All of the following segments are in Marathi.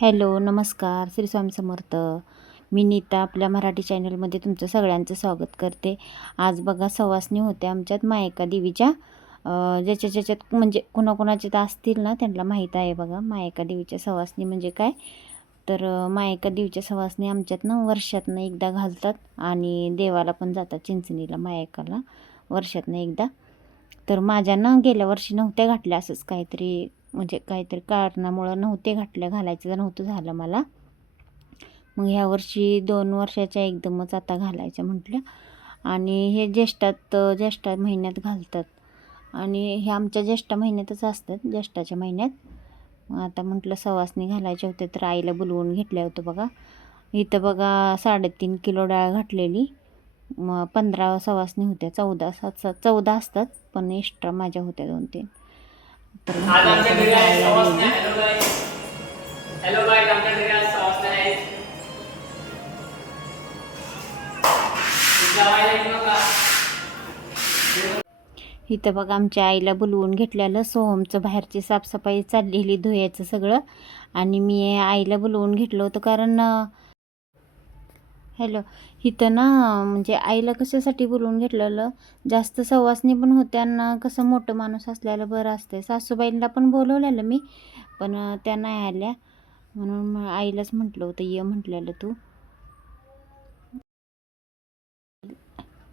हॅलो, नमस्कार. श्री स्वामी समर्थ. मी नीता आपल्या मराठी चॅनलमध्ये तुमचं सगळ्यांचं स्वागत करते. आज बघा सवासणी होत्या आमच्यात मायेका देवीच्या. ज्याच्या ज्याच्यात म्हणजे कुणाकुणाच्यात असतील ना त्यांना माहीत आहे बघा मायेका देवीच्या सवासणी म्हणजे काय. तर मायेका देवीच्या सवासणी आमच्यात ना वर्षातनं एकदा घालतात आणि देवाला पण जातात चिंचणीला मायेकाला वर्षातनं एकदा. तर माझ्या ना गेल्या वर्षी नव्हत्या घातल्या, असंच काहीतरी म्हणजे काहीतरी कारणामुळं नव्हते घातल्या, घालायचं नव्हतं झालं मला. मग ह्या वर्षी 2 वर्षाच्या एकदमच आता घालायच्या म्हटल्या. आणि हे ज्येष्ठ महिन्यात घालतात आणि हे आमच्या ज्येष्ठ महिन्यातच असतात, ज्येष्ठाच्या महिन्यात. मग आता म्हटलं सवासणी घालायचे होते तर आईला बोलवून घेतल्या होतं बघा. इथं बघा 3.5 किलो डाळ घातलेली. मग 15 सवासणी होत्या. 14 असतात पण एक्स्ट्रा माझ्या होत्या 2-3. तर आज आमच्या घरी आहे सवासण्या. लागलेली. हॅलो गाईस, हॅलो गाईस, आमच्या घरी आज सवासण्या आहेत. जेवायला येऊ नका. इथं बघा आमच्या आईला बोलवून घेतलेलं. सोहमचं बाहेरची साफसफाई चाललेली, धुयाचं सगळं. आणि मी आईला बोलवून घेतलं होतं कारण हॅलो, इथं ना म्हणजे आईला कशासाठी बोलवून घेतलेलं, जास्त सवासणी पण होत्या ना, कसं मोठं माणूस असल्याला बरं असते. सासूबाईंना पण बोलवलेलं मी, पण त्या नाही आल्या म्हणून मग आईलाच म्हटलं होतं ये म्हटलेलं तू.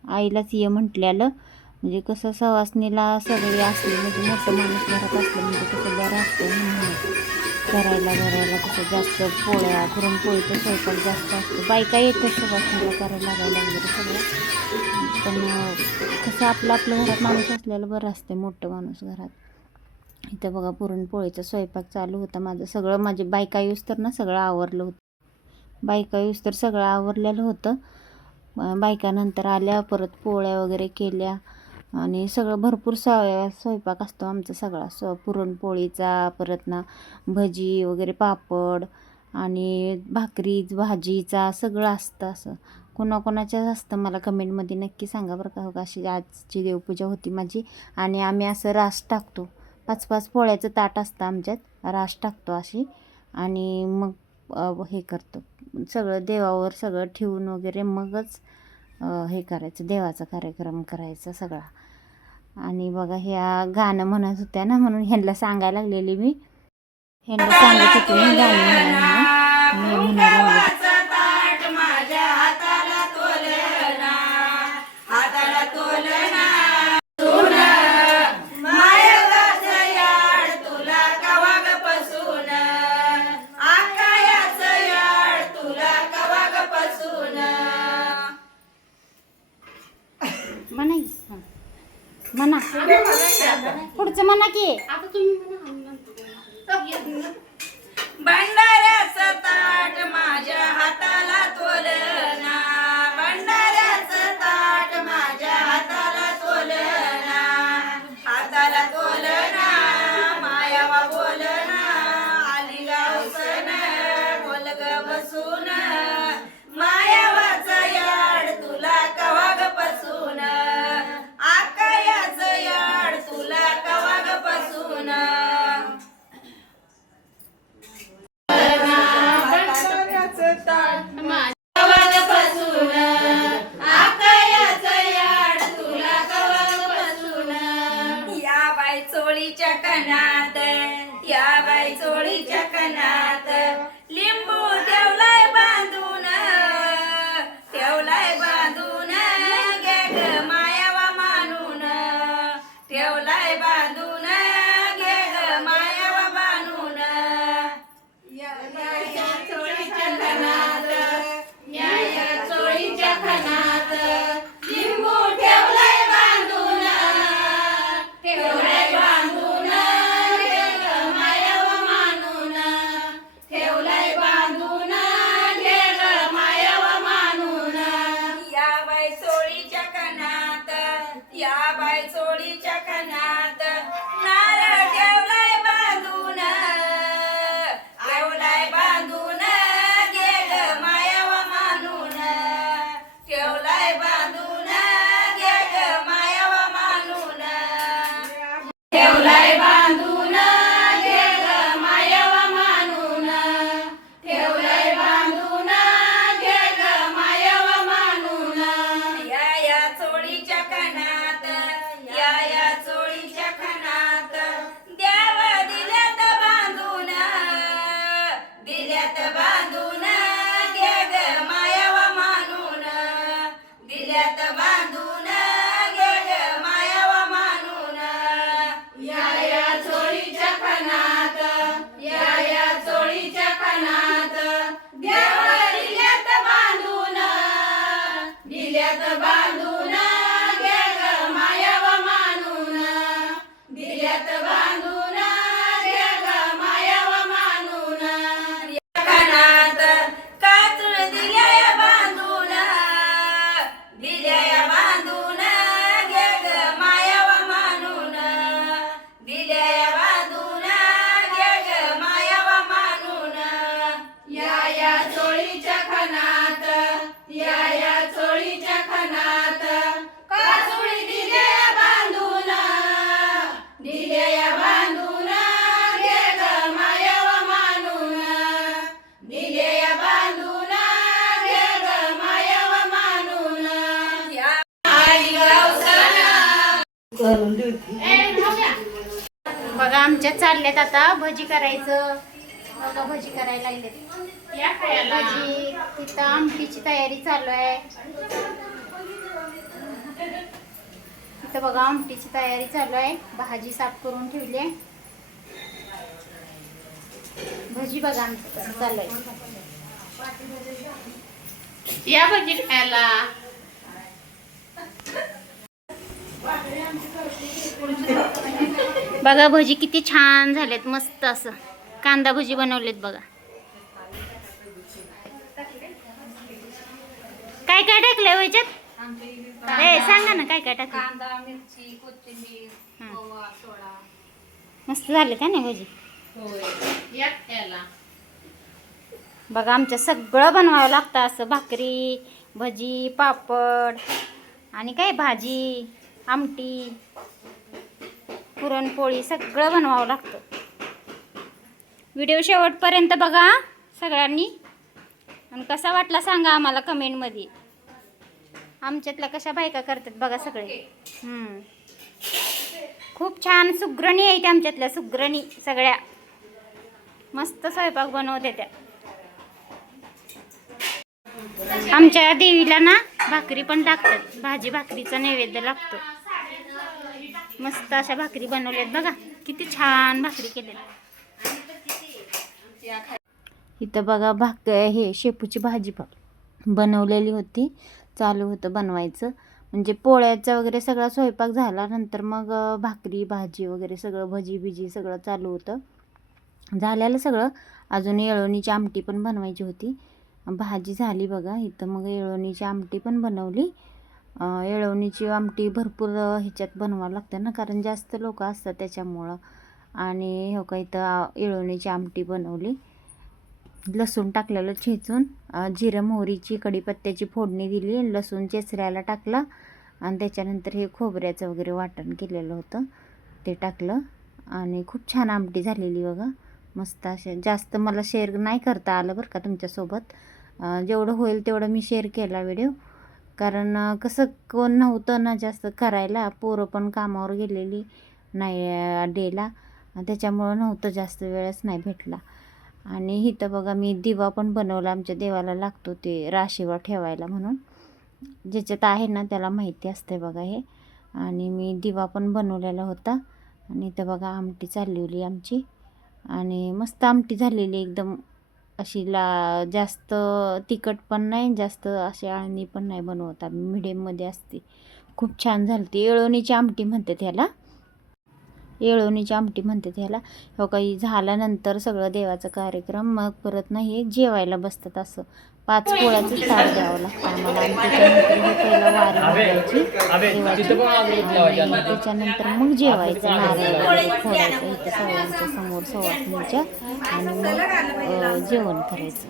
आईलाच ये म्हटलेलं म्हणजे कसं सवासणीला सगळी असली म्हणजे मोठं माणूस घरात असलं म्हणजे कसं बरं असतं म्हणून. करायला कसं जास्त पोळ्या पुरणपोळीचा स्वयंपाक जास्त असतो. बायका येतात सवासणीला करायला लागायला वगैरे सगळं. पण कसं आपलं घरात माणूस असल्याला बरं असते, मोठं माणूस घरात. इथं बघा पुरणपोळीचा स्वयंपाक चालू होता माझं. सगळं माझे बायका येऊस तर ना सगळं आवरलं होतं. बायका येऊस तर सगळं आवरलेलं होतं. बायकानंतर आल्या, परत पोळ्या वगैरे केल्या आणि सगळं भरपूर स्वयंपाक असतो आमचा सगळा. पुरणपोळीचा, परत ना भजी वगैरे, पापड आणि भाजीचा सगळं असतं. असं कोणाकोणाच्याच असतं मला कमेंटमध्ये नक्की सांगा बरं का. हो का, अशी आजची देवपूजा होती माझी. आणि आम्ही असं रास टाकतो, 5-5 पोळ्याचं ताट असतं आमच्यात, रास टाकतो अशी. आणि मग हे करतो सगळं देवावर सगळं ठेवून वगैरे मगच हे करायचं, देवाचा कार्यक्रम करायचा सगळा. आणि बघा ह्या गाणं म्हणत होत्या ना म्हणून ह्यांना सांगायला लागलेली मी. ह्यांना सांगत होते मी गाणं म्हणा म्हणून मी म्हणायला लागले. म्हणा पुढचं म्हणा की आता तुम्ही भंडाऱ्याचं ताट माझ्या हाताला तोलना, भंडाऱ्याचं ताट माझ्या हाताला तोलना, हाताला तोलना, मायावा बोलना, आली गावसन बोलग बसून, मायावाचं याड तुला कवाग पसून, आकायाचं याड तुला कवाग पसून. बघा आमच्या चालल्यात आता भजी करायचं. बघा भजी करायला लागलेत. भजी तिथं आमटीची तयारी चालू आहे. इथं बघा आमटीची तयारी चालू आहे. भाजी साफ करून ठेवली आहे. भजी बघा आमचं कसं चालू आहे. या भजी खायला. बघा भजी किती छान झालेत. मस्त असं कांदा भजी बनवलेत बघा. काय काय टाकलंय व्हायच्यात? सांगा ना काय काय टाकलं. कांदा, मिरची, कोथिंबीर, ओवा, सोडा. मस्त झाले का नाही भजी? होय. या खायला. बघा आमच्या सगळं बनवावं लागतं असं. भाकरी, भजी, पापड आणि काय भाजी, आमटी, पुरणपोळी सगळं बनवावं लागतं. व्हिडिओ शेवटपर्यंत बघा सगळ्यांनी. आणि कसा वाटला सांगा आम्हाला कमेंटमध्ये. आमच्यातल्या कशा बायका करतात बघा सगळे. खूप छान सुगरणी आहेत आमच्यातल्या. सुगरणी सगळ्या मस्त स्वयंपाक बनवते त्या. आमच्या देवीला ना भाकरी पण टाकतात. भाजी भाकरीचा नैवेद्य लागतो. मस्त अशा भाकरी बनवल्यात बघा. किती छान भाकरी केलेल्या. इथं बघा हे शेपूची भाजी बनवलेली होती. चालू होतं बनवायचं. म्हणजे पोळ्याचा वगैरे सगळा स्वयंपाक झाला. नंतर मग भाकरी भाजी वगैरे सगळं भजी बिजी सगळं चालू होतं. झालेलं सगळं. अजून येळवणीची आमटी पण बनवायची होती. भाजी झाली बघा. इथं मग येळवणीची आमटी पण बनवली. येळवणीची आमटी भरपूर ह्याच्यात बनवावं लागतं ना, कारण जास्त लोक असतात त्याच्यामुळं. आणि हो का इथं येळवणीची आमटी बनवली. लसूण टाकलेलं ठेचून, जिरं मोहरीची कढीपत्त्याची फोडणी दिली, लसूण चेचऱ्याला टाकलं आणि त्याच्यानंतर हे खोबऱ्याचं वगैरे वाटण केलेलं होतं ते टाकलं. आणि खूप छान आमटी झालेली बघा. मस्त असे. जास्त मला शेअर नाही करता आलं बरं का तुमच्यासोबत. जेवढं होईल तेवढं मी शेअर केला व्हिडिओ. कारण कसं कोण नव्हतं ना जास्त करायला. पोरं पण कामावर गेलेली नाही डेला. त्याच्यामुळं नव्हतं जास्त वेळच नाही भेटला. आणि इथं बघा मी दिवा पण बनवला. आमच्या देवाला लागतो ते राशीवर ठेवायला म्हणून. ज्याच्यात आहे ना त्याला माहिती असते बघा हे. आणि मी दिवा पण बनवलेला होता. आणि इथं बघा आमटी चाललेली आमची. आणि मस्त आमटी झालेली एकदम अशी जास्त तिखट पण नाही, जास्त अशी आळणी पण नाही बनवत आम्ही. मिडियममध्ये असते. खूप छान झाली. येळवणीची आमटी म्हणते त्याला. येळवणीची आमटी म्हणते त्याला. हो काही झाल्यानंतर सगळं देवाचा कार्यक्रम मग परत नाही जेवायला बसतात. असं 5 पोळ्याचं ताट द्यावं लागतं आम्हाला. आणि त्याच्यानंतर हे पहिलं वारी लावायची देवाची. आणि त्याच्यानंतर मग जेवायचं. नारळ वगैरे फोडायचं इथं सगळ्यांच्या समोर सवासणीच्या. आणि मग जेवण करायचं.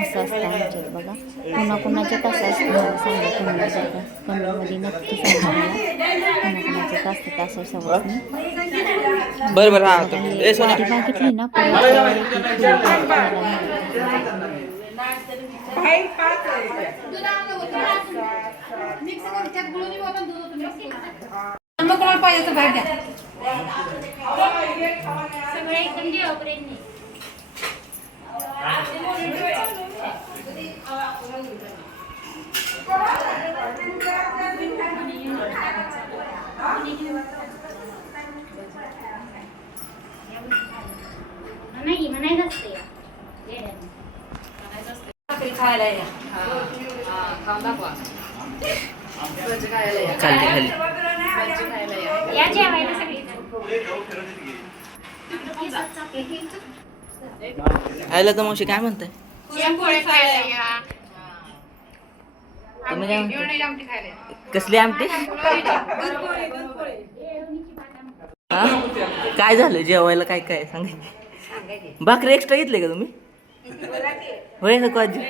असं असतं आमच्यात बघा. कुणाकुणाच्या कसं असतं मला सांगा कमेंटमध्ये नक्की सांगा मला. कुणाकुणाचं कसं तास सवासणी. बरोबर. वारी बघितली ना पाहिजे तर बाहेर द्या. सगळे एकदम देवापर्यंत. नाही म्हणायचं असते भाकरी खायला या. खाली या जेवायला सगळी. आयला तर मावशी काय म्हणताय? पोळी खायला या. तुम्ही काय म्हणताय? येळवणीची आमटी खायला या. कसली आमटी? काय झालं जेवायला? काय काय सांगा. भाकरी एक्स्ट्रा घेतली का तुम्ही? होय नको आजी.